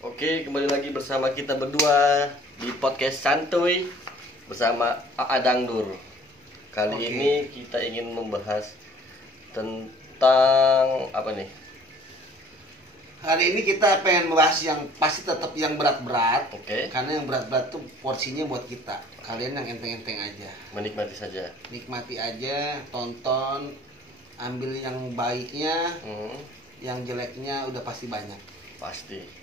Oke, kembali lagi bersama kita berdua di podcast Santuy bersama Adang Dur. Kali ini kita ingin membahas tentang apa nih? Hari ini kita pengen membahas yang pasti tetap yang berat-berat. Oke. Karena yang berat-berat tuh porsinya buat kita. Kalian yang enteng-enteng aja. Menikmati saja. Nikmati aja, tonton, ambil yang baiknya, yang jeleknya udah pasti banyak. Pasti.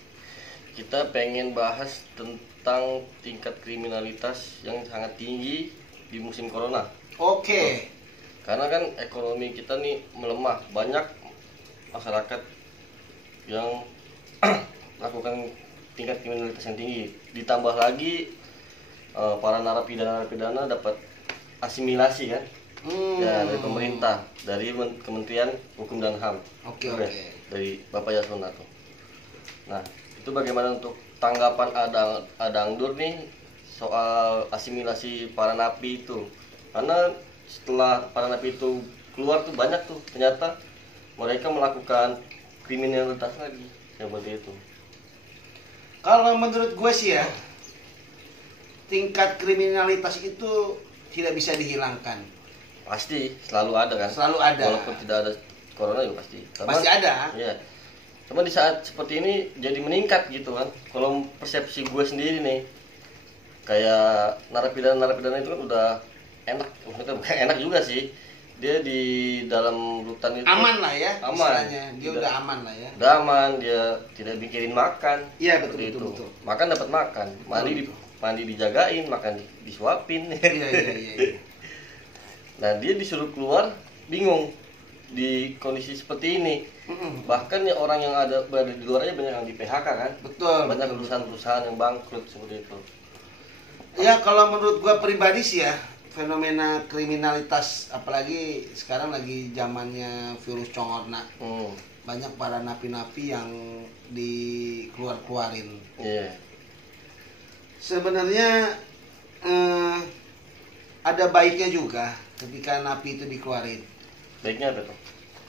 Kita pengen bahas tentang tingkat kriminalitas yang sangat tinggi di musim corona. Oke. Karena kan ekonomi kita nih melemah, banyak masyarakat yang melakukan tingkat kriminalitas yang tinggi. Ditambah lagi para narapidana dapat asimilasi kan, ya dari pemerintah, dari Kementerian Hukum dan HAM. Oke. Dari Bapak Yasona tuh. Nah, itu bagaimana untuk tanggapan Adang Dur nih soal asimilasi para napi itu? Karena setelah para napi itu keluar tuh banyak tuh ternyata mereka melakukan kriminalitas lagi seperti itu. Kalau menurut gue sih ya, tingkat kriminalitas itu tidak bisa dihilangkan. Pasti selalu ada kan? Selalu ada. Walaupun tidak ada corona juga pasti. Pasti ada. Iya. Cuma di saat seperti ini jadi meningkat gitu kan. Kalau persepsi gue sendiri nih, kayak narapidana itu kan udah enak, maksudnya bukan enak juga sih. Dia di dalam rutan itu aman lah ya, aman. Istilahnya. Dia udah aman lah ya. Udah aman, dia tidak mikirin makan. Iya, Seperti betul. Makan dapat makan, mandi dijagain, makan disuapin. Iya. Nah, dia disuruh keluar bingung di kondisi seperti ini. Bahkan ya orang yang berada di luar aja banyak yang di PHK kan. Betul. Banyak perusahaan-perusahaan yang bangkrut seperti itu. Ya kalau menurut gua pribadi sih ya, fenomena kriminalitas apalagi sekarang lagi zamannya virus corona. Banyak para napi-napi yang dikeluarin. Iya. Sebenarnya ada baiknya juga ketika napi itu dikeluarin. Baiknya apa tuh?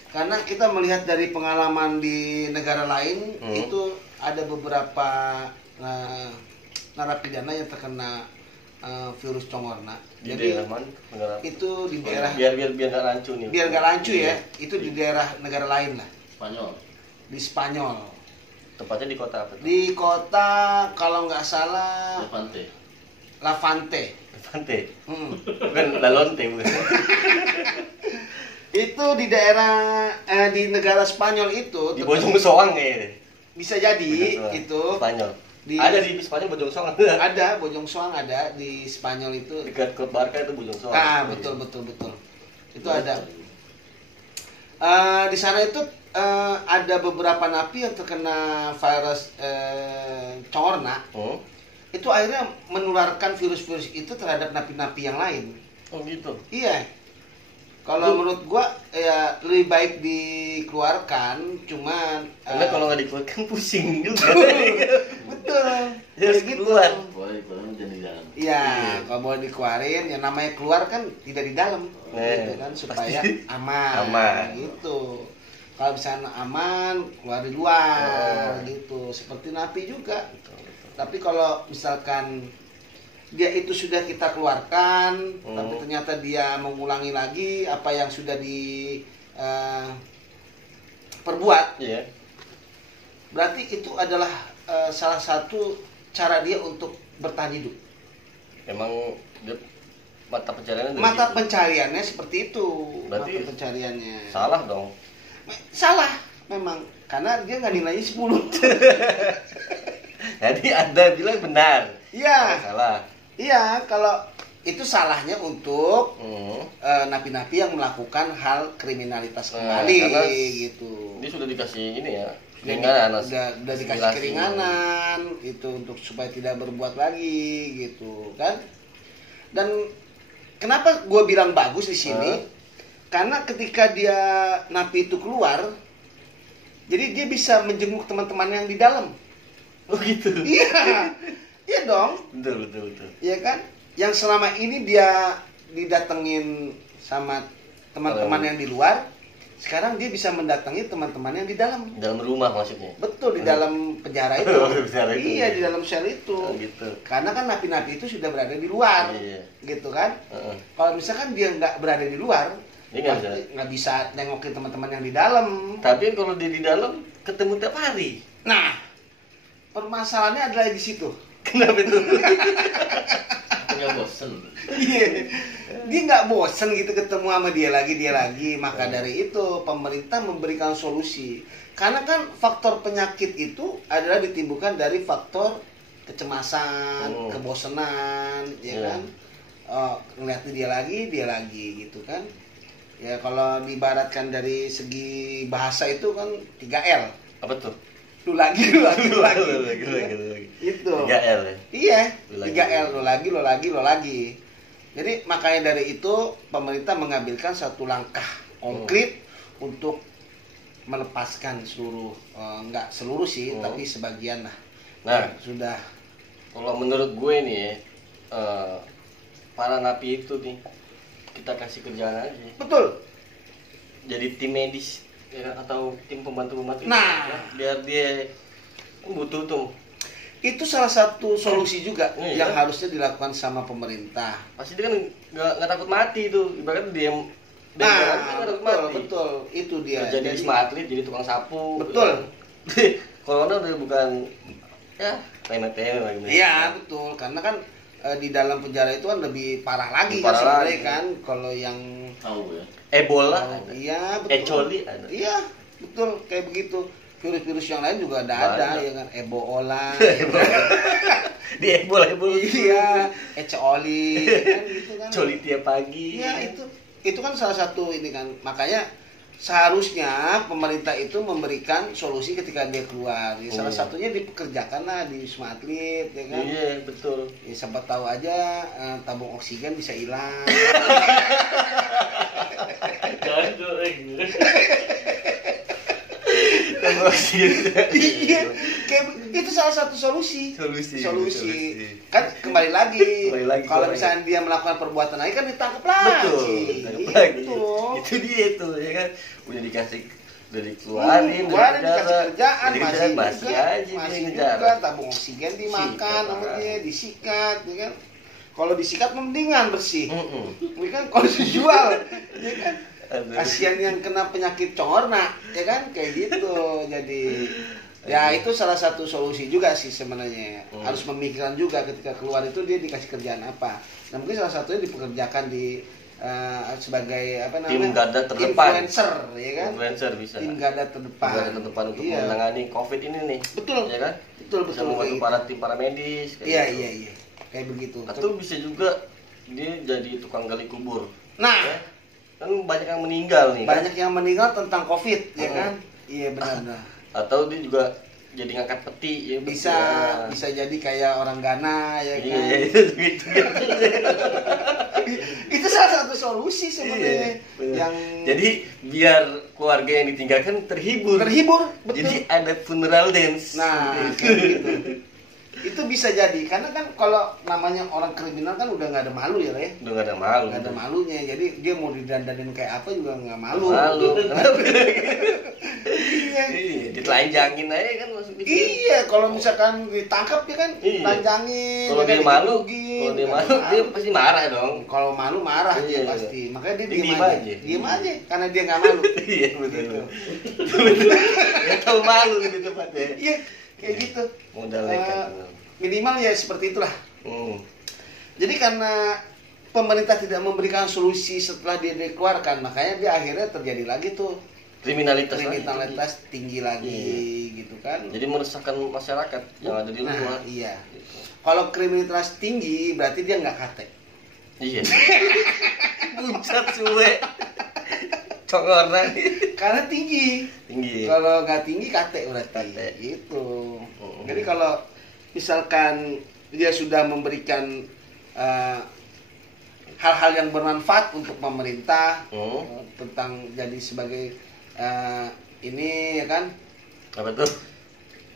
Karena kita melihat dari pengalaman di negara lain, itu ada beberapa narapidana yang terkena virus corona. Di Jadi daerah mana? Negara? itu di daerah biar nggak rancu nih. biar nggak rancu ya. Itu di daerah negara lain lah. Spanyol. Di Spanyol. Tepatnya di kota apa tuh? Di kota kalau nggak salah Levante. Bukan Lalonte bukan. Itu di daerah di negara Spanyol itu Di Bojong Soang kayaknya. bisa jadi itu Spanyol. Di- Ada di Spanyol Bojong Soang. ada Bojong Soang ada di Spanyol itu. Dekat klub Barca itu Bojong Soang. Betul. Itu ada. Di sana itu ada beberapa napi yang terkena virus corona. Itu akhirnya menularkan virus-virus itu terhadap napi-napi yang lain. Oh gitu. Iya. Kalau menurut gua ya lebih baik dikeluarkan, cuman Karena kalau nggak dikeluarkan pusing juga. betul. Harus Kayak gitu. keluar. Boleh jadi dalam. Iya, kalau mau dikeluarin ya namanya keluar kan tidak di dalam, gitu kan supaya aman. Gitu. Kalau misalnya aman, keluar di luar, gitu. Seperti napi juga. Tapi kalau misalkan dia itu sudah kita keluarkan, tapi ternyata dia mengulangi lagi apa yang sudah perbuat, berarti itu adalah salah satu cara dia untuk bertahan hidup. Emang dia mata pencariannya dari Mata situ. pencariannya seperti itu. Berarti mata pencariannya Salah dong. salah memang karena dia nggak nilainya 10. Jadi Anda bilang benar. Iya. Salah. Iya, kalau itu salahnya untuk napi-napi yang melakukan hal kriminalitas kembali, karena gitu. Dia sudah dikasih ini ya. Udah dikasih keringanan itu untuk supaya tidak berbuat lagi, gitu kan. Dan kenapa gue bilang bagus di sini? Karena ketika dia napi itu keluar, jadi dia bisa menjenguk teman-teman yang di dalam. Oh gitu. Iya. Iya dong. Betul. Iya kan? Yang selama ini dia didatengin sama teman-teman yang di luar, sekarang dia bisa mendatangi teman-teman yang di dalam rumah maksudnya. Betul, di dalam penjara itu. Iya, di dalam sel itu. Oh, gitu. Karena kan napi-napi itu sudah berada di luar. Iya. Gitu kan. Kalau misalkan dia nggak berada di luar, dia nggak bisa nengokin teman-teman yang di dalam. Tapi kalau dia di dalam ketemu tiap hari. Nah, permasalahannya adalah di situ. Kenapa itu? Nggak bosen. Iya, dia nggak bosen gitu ketemu sama dia lagi. Maka dari itu pemerintah memberikan solusi. Karena kan faktor penyakit itu adalah ditimbulkan dari faktor kecemasan, kebosanan, ya kan? Ngeliat dia lagi gitu kan? Ya kalau diibaratkan dari segi bahasa itu kan 3L. Apa tuh? Lu lagi. Itu. 3L ya? Iya, 3L, lo lagi. Jadi makanya dari itu pemerintah mengambilkan satu langkah konkret untuk melepaskan seluruh, enggak seluruh sih, tapi sebagian lah. Nah, sudah. Kalau menurut gue nih ya, para napi itu nih, kita kasih kerjaan aja. Betul. Jadi tim medis ya, atau tim pembantu. Nah, biar dia butuh tuh. Itu salah satu solusi juga yang harusnya dilakukan sama pemerintah. Pasti dia kan nggak takut mati itu, ibaratnya dia betul, itu dia. Jadi wisma atlet, jadi tukang sapu. Betul. Corona udah bukan ya remeh-temeh lagi. Iya betul, karena kan di dalam penjara itu kan lebih parah lagi kan sebenarnya kan. Kalau yang Tahu ya. Ebola, iya betul. E. coli ada. Iya betul, kayak begitu. Virus-virus yang lain juga ada ya kan, Ebola. Di Ebola. Iya, E. coli kan gitu kan. Coli tiap pagi. Iya itu kan salah satu ini kan. Makanya seharusnya pemerintah itu memberikan solusi ketika dia keluar. Ya, salah satunya dipekerjakan lah di Wisma Atlet, ya kan? Iya betul. Ya, siapa tahu aja tabung oksigen bisa hilang. Tabung oksigen. Iya, kayak itu salah satu solusi. Kan kembali lagi. Kalau misalnya dia melakukan perbuatan lain kan ditangkap lagi. Itu dia tuh, ya kan? Udah dikeluarin, dikasih kerjaan, masih juga tabung oksigen dimakan sama dia, disikat, ya kan? Kalau disikat mendingan bersih, ya kan? Kalau dijual, ya kan? Kasihan yang kena penyakit corona, ya kan? Kayak gitu. Jadi ya itu salah satu solusi juga sih sebenarnya. Harus memikirkan juga ketika keluar itu dia dikasih kerjaan apa. Nah mungkin salah satunya dipekerjakan di sebagai apa namanya, tim garda terdepan, influencer, ya kan? Influencer bisa. Tim garda terdepan untuk menangani COVID ini nih. Betul. Ya kan? Betul. Bisa membantu para medis. Iya. Kayak begitu. Atau bisa juga dia jadi tukang gali kubur. Nah, ya? Kan banyak yang meninggal nih. Banyak yang meninggal tentang COVID, ya kan? Iya benar. Atau dia juga jadi ngangkat peti ya, bisa jadi kayak orang Ghana, ya kan? Iya, gitu. Itu salah satu solusi sebenarnya. Yang jadi biar keluarga yang ditinggalkan terhibur, betul. Jadi ada funeral dance. Nah, kayak gitu. Itu bisa jadi, karena kan kalau namanya orang kriminal kan udah nggak ada malu ya, Le? Udah nggak ada malu. Nggak ada malunya, jadi dia mau didandanin kayak apa juga nggak malu. Iya. Ditelanjangin aja kan maksudnya. Iya, kalau misalkan ditangkap ya kan, telanjangin. Kalau dia malu, dia pasti marah dong. Kalau malu marah dia pasti, makanya dia diem aja. Diem aja, karena dia nggak malu. Iya betul. Dia tahu malu di tempatnya. Iya. Kayak gitu. Modal nekat. Minimal ya seperti itulah. Jadi karena pemerintah tidak memberikan solusi setelah dia dikeluarkan, makanya dia akhirnya terjadi lagi tuh kriminalitas tinggi lagi, gitu kan. Jadi meresahkan masyarakat yang ada di luar. Iya. Gitu. Kalau kriminalitas tinggi berarti dia nggak kate. Iya. Bucat suwe. Congorna. Karena tinggi. Kalau nggak tinggi kate berarti. Gitu. Jadi kalau misalkan dia sudah memberikan hal-hal yang bermanfaat untuk pemerintah tentang jadi sebagai ini ya kan? Apa tuh?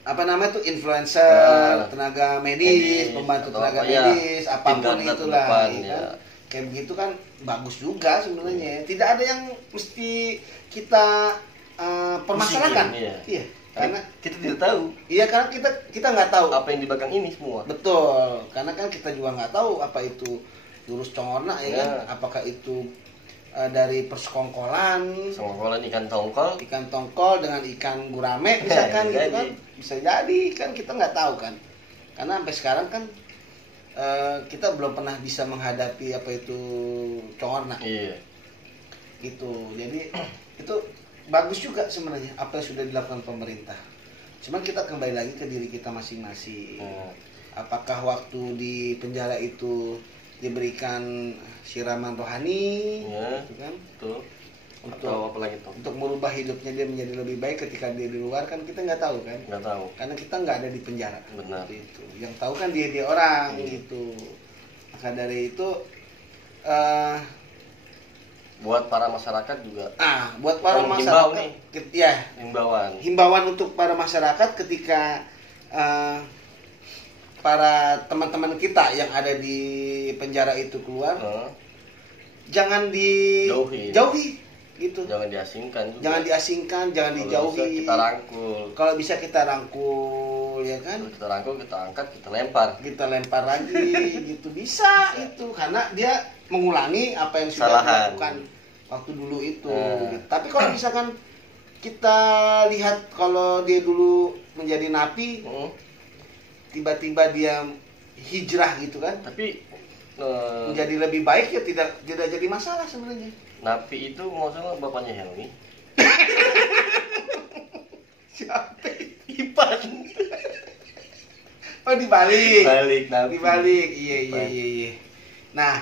Apa namanya tuh, influencer, tenaga medis, pembantu tenaga medis, apapun itulah. Ya. kayak begitu kan bagus juga sebenarnya. Tidak ada yang mesti kita permasalahkan. Iya. Karena kita tidak tahu. Iya, karena kita nggak tahu apa yang di belakang ini semua. Betul. Karena kan kita juga nggak tahu apa itu jurus congorna ya kan. Apakah itu dari persekongkolan ikan tongkol dengan ikan gurame misalkan gitu kan. Bisa jadi kan kita nggak tahu kan. Karena sampai sekarang kan kita belum pernah bisa menghadapi apa itu congorna. Iya. Gitu. Jadi itu bagus juga sebenarnya apa yang sudah dilakukan pemerintah. Cuman kita kembali lagi ke diri kita masing-masing. Apakah waktu di penjara itu diberikan siraman rohani, gitu kan? Betul. Untuk merubah hidupnya dia menjadi lebih baik ketika dia di luar kan kita nggak tahu kan? Nggak tahu. Karena kita nggak ada di penjara. Benar. Itu. Yang tahu kan dia orang gitu. Maka dari itu buat para masyarakat juga. Buat para masyarakat ya, himbauan untuk para masyarakat ketika para teman-teman kita yang ada di penjara itu keluar, jangan dijauhi gitu. Jangan diasingkan juga. Jangan dijauhi. Kita rangkul. Kalau bisa kita rangkul ya kan? Kita rangkul, kita angkat, kita lempar. Kita lempar lagi gitu bisa itu karena dia mengulangi apa yang sudah dilakukan waktu dulu itu. Gitu. Tapi kalau misalkan kita lihat kalau dia dulu menjadi napi, tiba-tiba dia hijrah gitu kan? Tapi menjadi lebih baik ya tidak jadi masalah sebenarnya. Napi itu maksudnya bapaknya Helmi. Siapa? Ipan. Oh dibalik. Napi. Dibalik. Iya. Nah,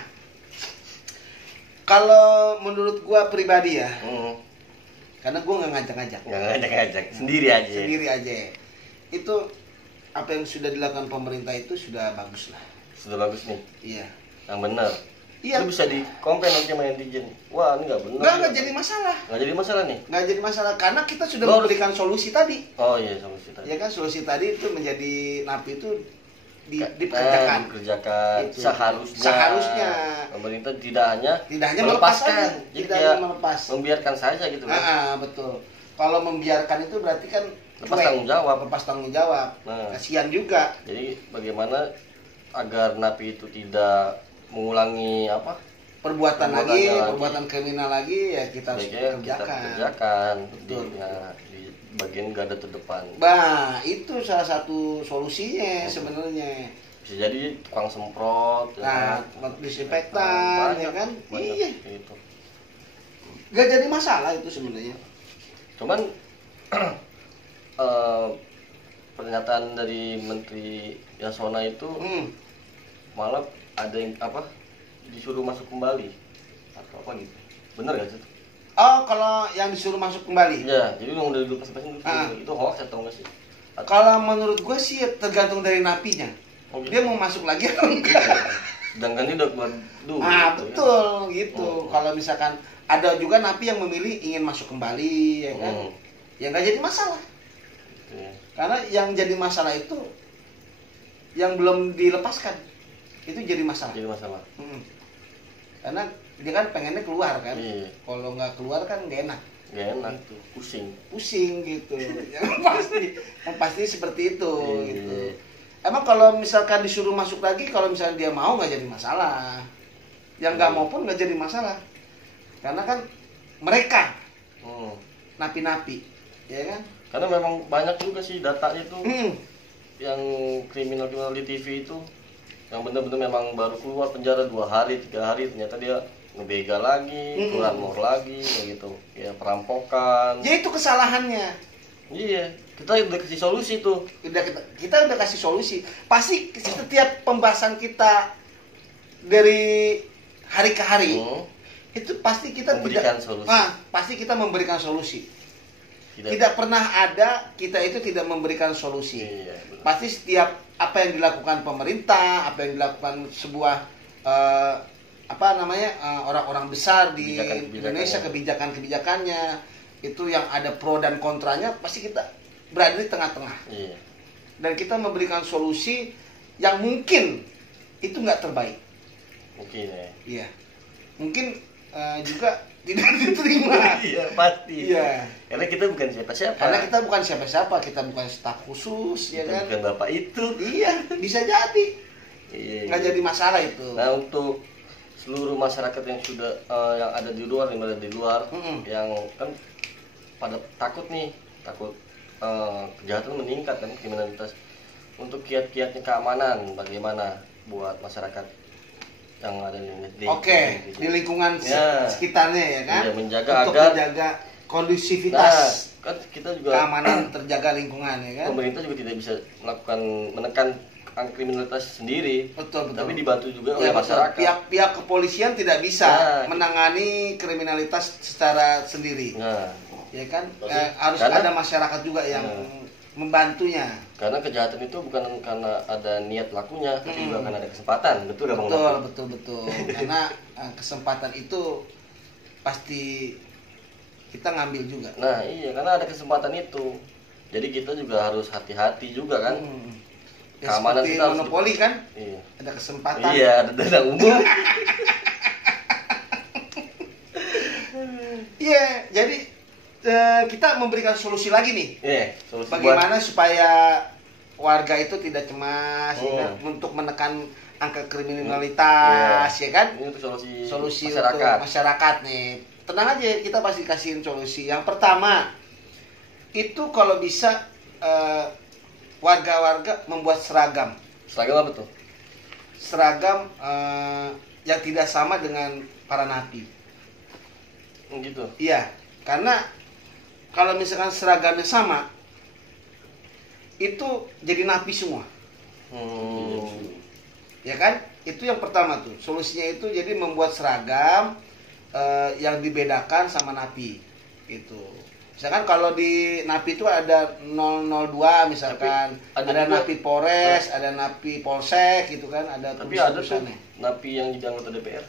kalau menurut gua pribadi ya, karena gua nggak ngajak-ngajak. Sendiri aja. Itu apa yang sudah dilakukan pemerintah itu sudah bagus lah. Sudah bagus nih. Iya. Yang benar. Iya. Itu bisa dikomplain nanti sama netizen. Wah, ini nggak benar. Nggak jadi masalah. Nggak jadi masalah nih. Nggak jadi masalah karena kita sudah memberikan solusi tadi. Oh iya, solusi tadi. Ya kan solusi tadi itu menjadi napi itu dikerjakan. Seharusnya. Pemerintah tidak hanya melepaskan, tidak melepas. Membiarkan saja gitu kan. Betul. Kalau membiarkan itu berarti kan lepas tanggung jawab. Kasihan juga. Jadi bagaimana agar napi itu tidak mengulangi perbuatan kriminal lagi ya kita harus kerjakan di bagian garda terdepan. Itu salah satu solusinya sebenarnya. Bisa jadi tukang semprot, disinfektan ya kan? Iya. Gitu. Gak jadi masalah itu sebenarnya. Cuman pernyataan dari Menteri Yasona itu malah ada yang disuruh masuk kembali atau apa gitu, bener gak sih? Kalau yang disuruh masuk kembali ya, jadi yang udah dilepas-lepasin itu hoax atau enggak sih? Kalau menurut gue sih tergantung dari napinya. Dia mau masuk lagi atau enggak. Sedangkan dia udah keluar dulu. Betul gitu. Kalau misalkan ada juga napi yang memilih ingin masuk kembali ya kan, ya nggak jadi masalah. Karena yang jadi masalah itu yang belum dilepaskan itu jadi masalah. Karena dia kan pengennya keluar kan. Kalau nggak keluar kan nggak enak. Gitu. Pusing gitu. yang pasti seperti itu. Gitu. Emang kalau misalkan disuruh masuk lagi, kalau misalnya dia mau nggak jadi masalah. Yang nggak mau pun nggak jadi masalah. Karena kan mereka napi-napi, ya kan? Karena memang banyak juga sih datanya tuh yang kriminal di TV itu yang benar-benar memang baru keluar penjara 2 hari 3 hari ternyata dia ngebegal lagi, kuranmor lagi kayak gitu. Ya perampokan. Ya itu kesalahannya. Iya, kita udah kasih solusi tuh. Kita udah kasih solusi. Pasti setiap pembahasan kita dari hari ke hari itu pasti kita pasti kita memberikan solusi. Tidak pernah ada kita itu tidak memberikan solusi. Iya, pasti setiap apa yang dilakukan pemerintah, apa yang dilakukan sebuah orang-orang besar di Indonesia, kebijakannya itu yang ada pro dan kontranya, pasti kita berada di tengah-tengah. Iya. Dan kita memberikan solusi yang mungkin itu nggak terbaik. Mungkin ya. Iya. Mungkin juga tidak diterima. Iya, pasti. Iya. Karena kita bukan siapa-siapa. Karena kita bukan siapa-siapa, kita bukan staf khusus, ya Kita kan? bukan bapak itu. Iya, bisa jadi. Iya. Nggak jadi masalah itu. Nah, untuk seluruh masyarakat yang sudah yang ada di luar, yang ada di luar, yang kan pada takut kejahatan meningkat kan, kriminalitas. Untuk kiat-kiatnya keamanan bagaimana buat masyarakat yang ada di Oke, di lingkungan sekitarnya ya kan? Iya, menjaga untuk agar menjaga kondusivitas. Nah, kan kita juga keamanan terjaga lingkungan ya kan? Pemerintah juga tidak bisa menekan angka kriminalitas sendiri. Betul. Tapi dibantu juga Ya, oleh masyarakat. Pihak kepolisian tidak bisa menangani kriminalitas secara sendiri. Nah, ya kan? Harus ada masyarakat juga yang membantunya. Karena kejahatan itu bukan karena ada niat lakunya, tapi juga karena ada kesempatan. Betul nggak, Bang? Betul. Karena kesempatan itu pasti kita ngambil juga. Nah, iya, karena ada kesempatan itu. Jadi kita juga harus hati-hati juga kan. Ya, keamanan seperti kita harus monopoli kan? Iya. Ada kesempatan. Iya, ada dana umum. Iya, jadi kita memberikan solusi lagi nih. Iya, solusi bagaimana supaya warga itu tidak cemas ya kan? Untuk menekan angka kriminalitas ya kan? Ini untuk solusi masyarakat. Untuk masyarakat nih. Tenang aja, kita pasti kasihin solusi. Yang pertama itu kalau bisa warga-warga membuat seragam. Seragam apa tuh? Seragam yang tidak sama dengan para napi. Gitu. Iya, karena kalau misalkan seragamnya sama, itu jadi napi semua. Ya kan? Itu yang pertama tuh. Solusinya itu jadi membuat seragam yang dibedakan sama napi. Itu. Misalkan kalau di napi itu ada 002 misalkan, ada napi Polres, ada napi Polsek gitu kan, ada. Tapi ada tuh napi yang jadi anggota DPR.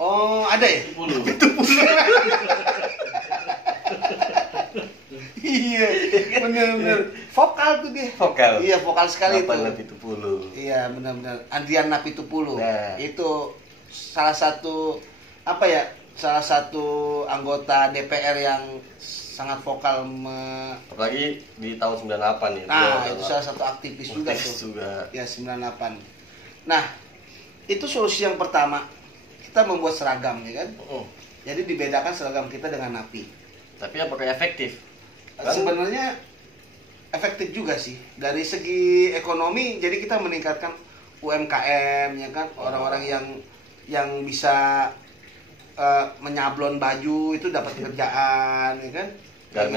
Oh, ada ya? Itu puluh. Iya, benar-benar. Vokal tuh dia. Vokal. Iya, vokal sekali itu. Napi Tupulu. Iya, benar-benar. Andrian Napi Tupulu. Nah. Itu salah satu salah satu anggota DPR yang sangat vokal apalagi di tahun 98 ya. Nah, itu salah satu aktivis juga tuh. Ya, 98. Nah, itu solusi yang pertama. Kita membuat seragam ya kan. Jadi dibedakan seragam kita dengan napi. Tapi apakah efektif? Kan? Sebenarnya efektif juga sih. Dari segi ekonomi, jadi kita meningkatkan UMKM ya kan. Orang-orang yang bisa menyablon baju itu dapat kerjaan ya kan.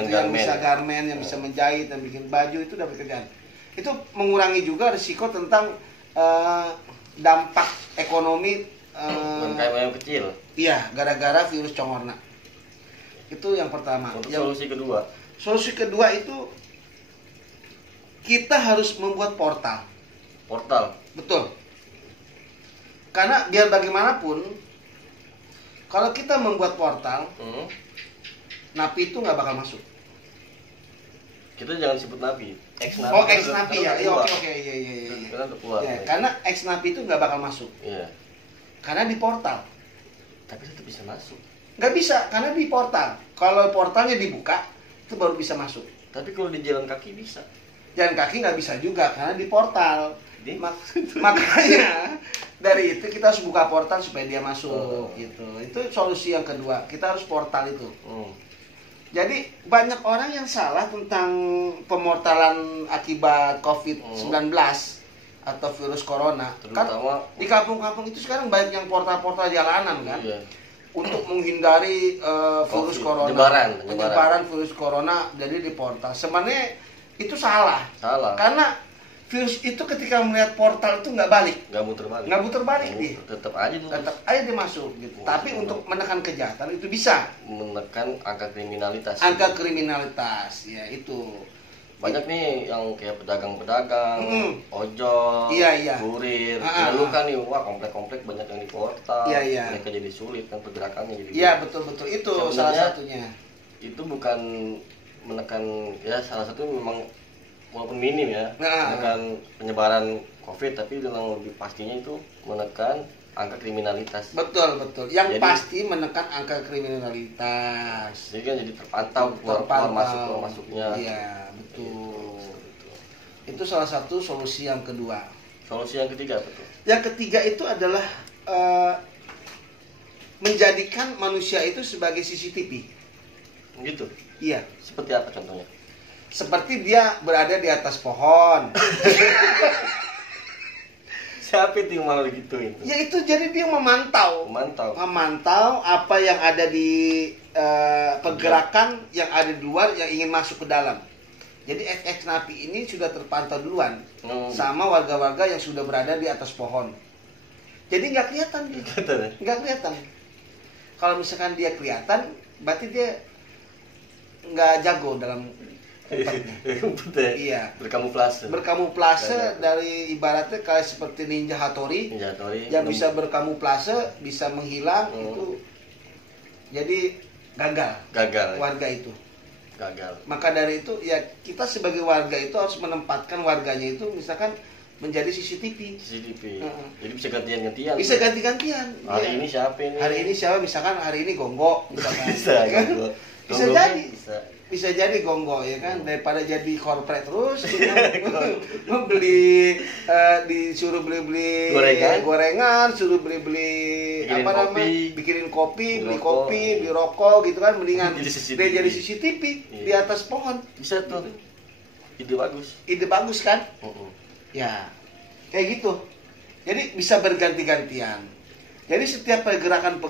Yang bisa garmen, yang bisa menjahit dan bikin baju itu dapat kerjaan. Itu mengurangi juga risiko tentang dampak ekonomi UMKM yang kecil. Iya, gara-gara virus congorna. Itu yang pertama. Untuk solusi kedua. Solusi kedua itu kita harus membuat portal. Portal. Betul. Karena biar bagaimanapun kalau kita membuat portal, napi itu nggak bakal masuk. Kita jangan sebut napi. Ex-napi. Oh, ex-napi ya. Oke, iya. Ya, karena ex-napi itu nggak bakal masuk. Iya. Karena di portal. Tapi tetap bisa masuk. Nggak bisa, karena di portal. Kalau portalnya dibuka, itu baru bisa masuk. Tapi kalau di jalan kaki bisa. Jalan kaki nggak bisa juga, karena di portal. Makanya dari itu kita harus buka portal supaya dia masuk gitu. Itu solusi yang kedua. Kita harus portal itu. Jadi banyak orang yang salah tentang pemortalan akibat COVID-19 atau virus corona. Terutama kan di kampung-kampung itu sekarang banyak yang portal-portal jalanan kan. Iya. Untuk menghindari virus corona. Penyebaran virus corona jadi di portal. Sebenarnya itu salah. Karena virus itu ketika melihat portal itu nggak balik. Nggak muter balik dia. Tetap aja dia masuk gitu. Tapi untuk menekan kejahatan itu bisa. Menekan angka kriminalitas. Ya itu. Banyak nih yang kayak pedagang-pedagang, ojol, kurir, lalu kan nih komplek-komplek banyak yang di portal, mereka jadi sulit kan pergerakannya jadi. Iya betul itu salah satunya. Itu bukan menekan, ya salah satu memang walaupun minim ya, menekan penyebaran COVID, tapi dengan lebih pastinya itu menekan angka kriminalitas. Betul. Yang jadi, pasti menekan angka kriminalitas. Jadi kan jadi terpantau keluar masuknya. Iya, betul. Itu salah satu solusi yang kedua. Solusi yang ketiga betul. Yang ketiga itu adalah menjadikan manusia itu sebagai CCTV. Gitu. Iya. Seperti apa contohnya? Seperti dia berada di atas pohon. Siapa itu yang malah gituin? Ya itu jadi dia memantau apa yang ada di pergerakan yang ada di luar yang ingin masuk ke dalam. Jadi ex napi ini sudah terpantau duluan sama warga-warga yang sudah berada di atas pohon. Jadi nggak kelihatan dia. Nggak kelihatan. Kalau misalkan dia kelihatan, berarti dia nggak jago dalam iya. Berkamuflase dari ibaratnya kayak seperti ninja Hattori yang bisa berkamuflase, bisa menghilang itu. Jadi gagal warga itu. Maka dari itu ya kita sebagai warga itu harus menempatkan warganya itu misalkan menjadi CCTV. Jadi bisa gantian-gantian. Bisa ganti-gantian. Hari ini siapa ini? Hari ini siapa? Misalkan hari ini Gonggo misalkan. bisa jadi. Bisa jadi Gonggo ya kan, daripada jadi corporate terus ya kan? Membeli disuruh beli gorengan, suruh beli bikinin kopi, beli kopi, beli rokok gitu kan, mendingan dia jadi CCTV di atas pohon. Bisa tuh. Ide bagus kan? Ya. Kayak gitu. Jadi bisa berganti-gantian. Jadi setiap pergerakan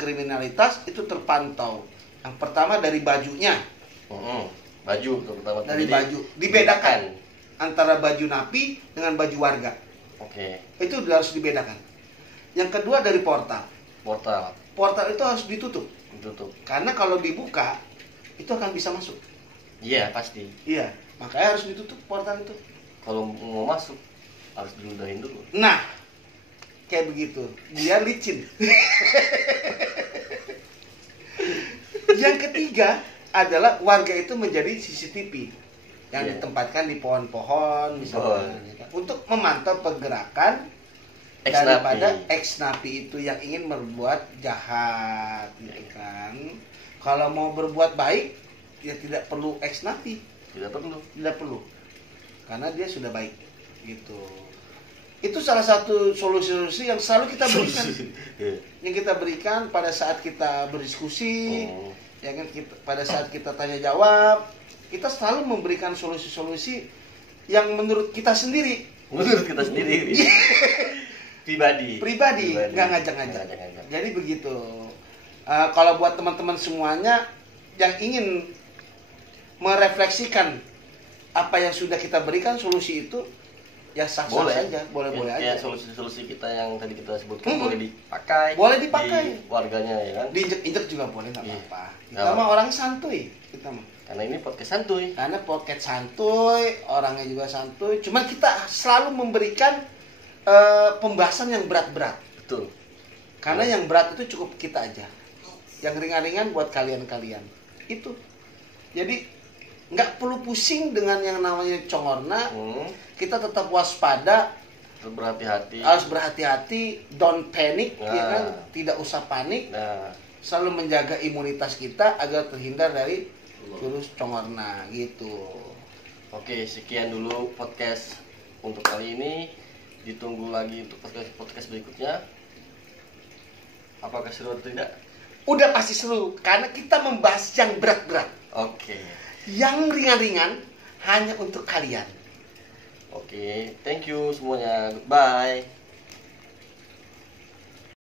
kriminalitas itu terpantau. Yang pertama dari bajunya. Baju terutama dari baju dibedakan antara baju napi dengan baju warga. Itu harus dibedakan. Yang kedua dari portal itu harus ditutup karena kalau dibuka itu akan bisa masuk. Iya pasti. Iya, makanya harus ditutup portal itu. Kalau mau masuk harus diludahin dulu. Nah kayak begitu biar licin. Yang ketiga adalah warga itu menjadi CCTV yang ditempatkan di pohon-pohon misalnya untuk memantau pergerakan daripada ex napi itu yang ingin berbuat jahat gitu kan. Kalau mau berbuat baik ya tidak perlu ex napi. Tidak perlu. Karena dia sudah baik gitu. Itu salah satu solusi yang selalu kita berikan. Yang kita berikan pada saat kita berdiskusi. Ya kan, pada saat kita tanya jawab, kita selalu memberikan solusi-solusi yang menurut kita sendiri. Pribadi, nggak ngajak-ngajak. Jadi begitu. Kalau buat teman-teman semuanya yang ingin merefleksikan apa yang sudah kita berikan solusi itu, ya sah-sah saja, boleh-boleh aja. Solusi-solusi kita yang tadi kita sebutkan boleh dipakai. Di warganya ya kan. Diinjek-injek juga boleh, nggak apa-apa. Kita mah orang santuy, kita mah. Karena ini podcast santuy. Orangnya juga santuy. Cuma kita selalu memberikan pembahasan yang berat-berat. Betul. Karena yang berat itu cukup kita aja. Yang ringan-ringan buat kalian-kalian. Itu. Jadi nggak perlu pusing dengan yang namanya congorna. Kita tetap waspada, harus berhati-hati, don't panic, ya kan? Tidak usah panik. Selalu menjaga imunitas kita agar terhindar dari virus congorna gitu. Oke, sekian dulu podcast untuk kali ini. Ditunggu lagi untuk podcast berikutnya. Apakah seru atau tidak? Udah pasti seru karena kita membahas yang berat-berat. Yang ringan-ringan hanya untuk kalian. Thank you semuanya. Goodbye.